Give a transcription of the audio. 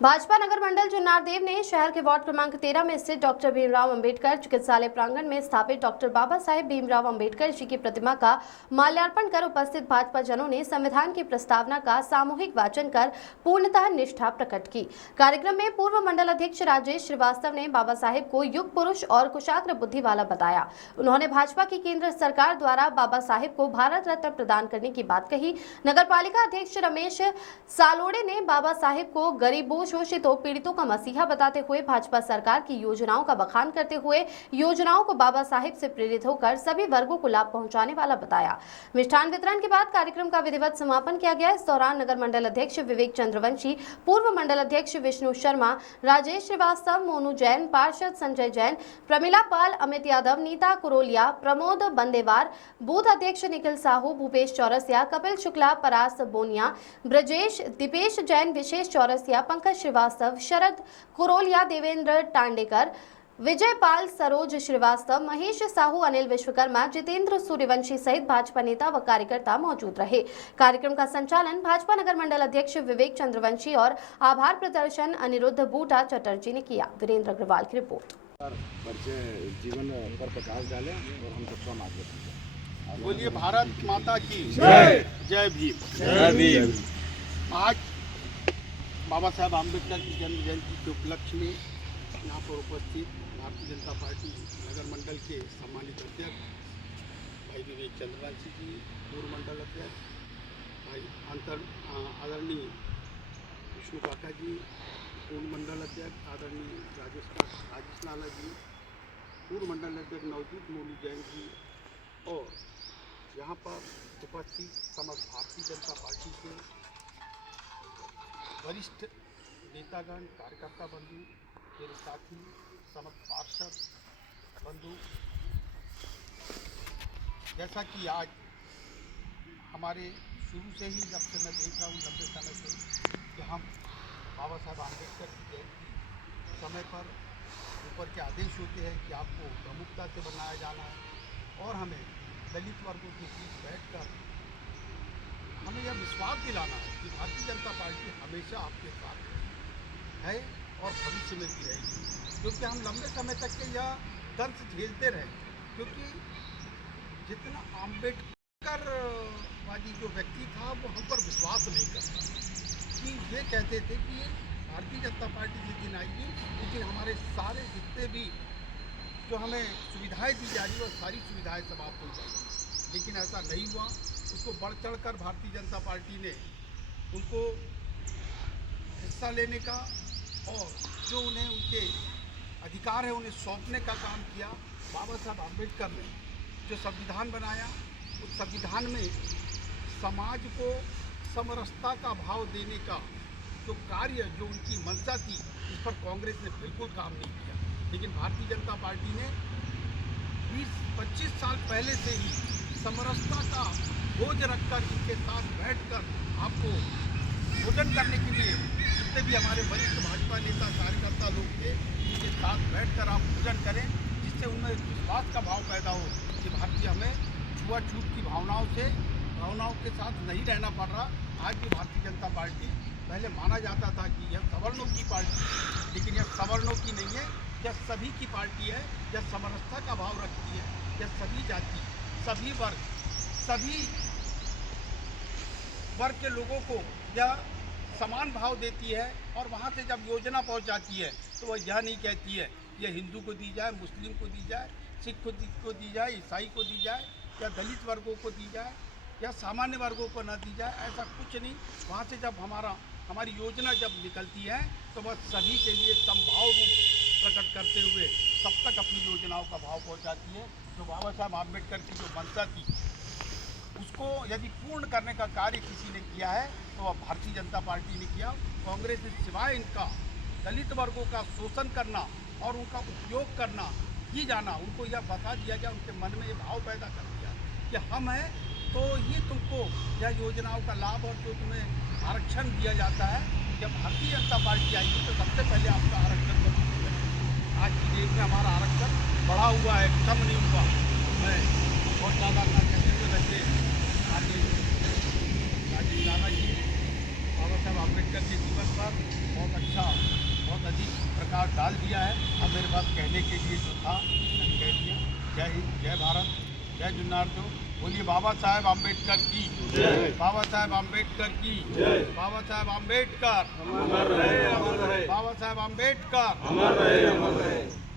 भाजपा नगर मंडल जुन्नारदेव ने शहर के वार्ड क्रमांक 13 में स्थित डॉक्टर भीमराव अंबेडकर चिकित्सालय प्रांगण में स्थापित डॉक्टर बाबा साहेब भीमराव अंबेडकर जी की प्रतिमा का माल्यार्पण कर उपस्थित भाजपा जनों ने संविधान की प्रस्तावना का सामूहिक वाचन कर पूर्णतः निष्ठा प्रकट की। कार्यक्रम में पूर्व मंडल अध्यक्ष राजेश श्रीवास्तव ने बाबा साहेब को युग पुरुष और कुशाग्र बुद्धि वाला बताया। उन्होंने भाजपा की केंद्र सरकार द्वारा बाबा साहेब को भारत रत्न प्रदान करने की बात कही। नगर पालिका अध्यक्ष रमेश सालोड़े ने बाबा साहेब को गरीबों शोषितों पीड़ितों का मसीहा बताते हुए भाजपा सरकार की योजनाओं का बखान करते हुए योजनाओं को बाबा साहेब से प्रेरित होकर सभी वर्गों को लाभ पहुंचाने वाला बताया। मिष्ठान वितरण के बाद कार्यक्रम का विधिवत समापन किया गया। इस दौरान नगर मंडल अध्यक्ष विवेक चंद्रवंशी, पूर्व मंडल अध्यक्ष विष्णु शर्मा, राजेश श्रीवास्तव, मोनू जैन, पार्षद संजय जैन, प्रमिला पाल, अमित यादव, नीता कुरोलिया, प्रमोद बंदेवार, बूथ अध्यक्ष निखिल साहू, भूपेश चौरसिया, कपिल शुक्ला, परास बोनिया, ब्रजेश, दीपेश जैन, विशेष चौरसिया, पंकज श्रीवास्तव, शरद कुरोलिया, देवेंद्र टांडेकर, विजय पाल, सरोज श्रीवास्तव, महेश साहू, अनिल विश्वकर्मा, जितेंद्र सूर्यवंशी सहित भाजपा नेता व कार्यकर्ता मौजूद रहे। कार्यक्रम का संचालन भाजपा नगर मंडल अध्यक्ष विवेक चंद्रवंशी और आभार प्रदर्शन अनिरुद्ध बूटा चटर्जी ने किया। वीरेंद्र अग्रवाल की रिपोर्ट। जीवन पर प्रकाश डालें और हम सबको आगे बढ़ाएं। बोलिए भारत माता की जय। जय भीम। जय भीम। आज बाबा साहेब आम्बेडकर की जन्म जयंती के उपलक्ष्य में यहाँ पर उपस्थित भारतीय जनता पार्टी नगर मंडल के सम्मानित अध्यक्ष भाई विवेक चंद्रवंशी जी, पूर्व मंडल अध्यक्ष भाई आदरणीय विष्णु काका जी, पूर्व मंडल अध्यक्ष आदरणीय राजेश लाला जी, पूर्व मंडल अध्यक्ष नवजीत मोनू जैन जी और यहाँ पर उपस्थित समस्त भारतीय जनता पार्टी के वरिष्ठ नेतागण, कार्यकर्ता बंधु, मेरे साथी, समस्त पार्षद बंधु, जैसा कि आज हमारे शुरू से ही जब से मैं देख रहा हूँ लंबे समय से कि हम बाबा साहेब आम्बेडकर की जयंती समय पर ऊपर के आदेश होते हैं कि आपको प्रमुखता से बनाया जाना है और हमें दलित वर्गों के बीच बैठकर हमें यह विश्वास दिलाना है कि भारतीय जनता पार्टी हमेशा आपके साथ है और भविष्य में भी रहेगी, क्योंकि हम लंबे समय तक के यह दर्द झेलते रहे। क्योंकि जितना आम्बेडकर वादी जो व्यक्ति था वो हम पर विश्वास नहीं करता, कि ये कहते थे कि ये भारतीय जनता पार्टी जिस दिन आएगी उस दिन हमारे सारे जितने भी जो हमें सुविधाएं दी जा रही वो सारी सुविधाएं समाप्त हो जाएंगी। लेकिन ऐसा नहीं हुआ। उसको बढ़ चढ़ कर भारतीय जनता पार्टी ने उनको हिस्सा लेने का और जो उन्हें उनके अधिकार है उन्हें सौंपने का काम किया। बाबा साहब आम्बेडकर ने जो संविधान बनाया उस संविधान में समाज को समरसता का भाव देने का जो कार्य, जो उनकी मंशा थी, इस पर कांग्रेस ने बिल्कुल काम नहीं किया। लेकिन भारतीय जनता पार्टी ने 20-25 साल पहले से ही समरसता का बोझ रखकर इनके साथ बैठकर आपको भोजन करने के लिए जितने भी हमारे वरिष्ठ भाजपा नेता कार्यकर्ता लोग थे उनके साथ बैठकर आप भोजन करें, जिससे उनमें विश्वास का भाव पैदा हो कि भारतीय हमें छुआछूत की भावनाओं के साथ नहीं रहना पड़ रहा। आज भी भारतीय जनता पार्टी पहले माना जाता था कि यह सवर्णों की पार्टी, लेकिन यह सवर्णों की नहीं है, यह सभी की पार्टी है। यह समरसता का भाव रखती है, यह सभी जाति, सभी वर्ग, सभी वर्ग के लोगों को यह समान भाव देती है। और वहाँ से जब योजना पहुँच जाती है तो वह यह नहीं कहती है यह हिंदू को दी जाए, मुस्लिम को दी जाए, सिख को दी जाए, ईसाई को दी जाए, या दलित वर्गों को दी जाए, या सामान्य वर्गों को न दी जाए। ऐसा कुछ नहीं। वहाँ से जब हमारी योजना जब निकलती है तो वह सभी के लिए समभाव रूप प्रकट करते हुए सब तक अपनी योजनाओं का भाव पहुँचाती है। जो बाबा साहब आम्बेडकर की जो मंशा थी उसको यदि पूर्ण करने का कार्य किसी ने किया है तो वह भारतीय जनता पार्टी ने किया। कांग्रेस ने सिवाय इनका दलित वर्गों का शोषण करना और उनका उपयोग करना ही जाना, उनको यह बता दिया गया, उनके मन में ये भाव पैदा कर दिया कि हम हैं तो ही तुमको यह योजनाओं का लाभ और जो तुम्हें आरक्षण दिया जाता है। जब भारतीय जनता पार्टी आएगी तो सबसे पहले आपका आरक्षण जरूर मिलेगा। आज की डेट में हमारा आरक्षण बढ़ा हुआ है, कम नहीं हुआ। मैं बहुत ज़्यादा ना कहते हुए वैसे आगे राजेश लाला जी बाबा साहब आम्बेडकर के जीवन पर बहुत अच्छा शिलान्यास डाल दिया है। अब मेरे पास कहने के लिए जो था मैंने कह दिया। जय हिंद, जय भारत, जय जुन्नार जो। बोलिए बाबा साहेब आम्बेडकर की जय। बाबा साहेब आम्बेडकर की जय। बाबा साहेब आम्बेडकर अमर रहे, अमर रहे। बाबा साहेब आम्बेडकर अमर रहे, अमर रहे।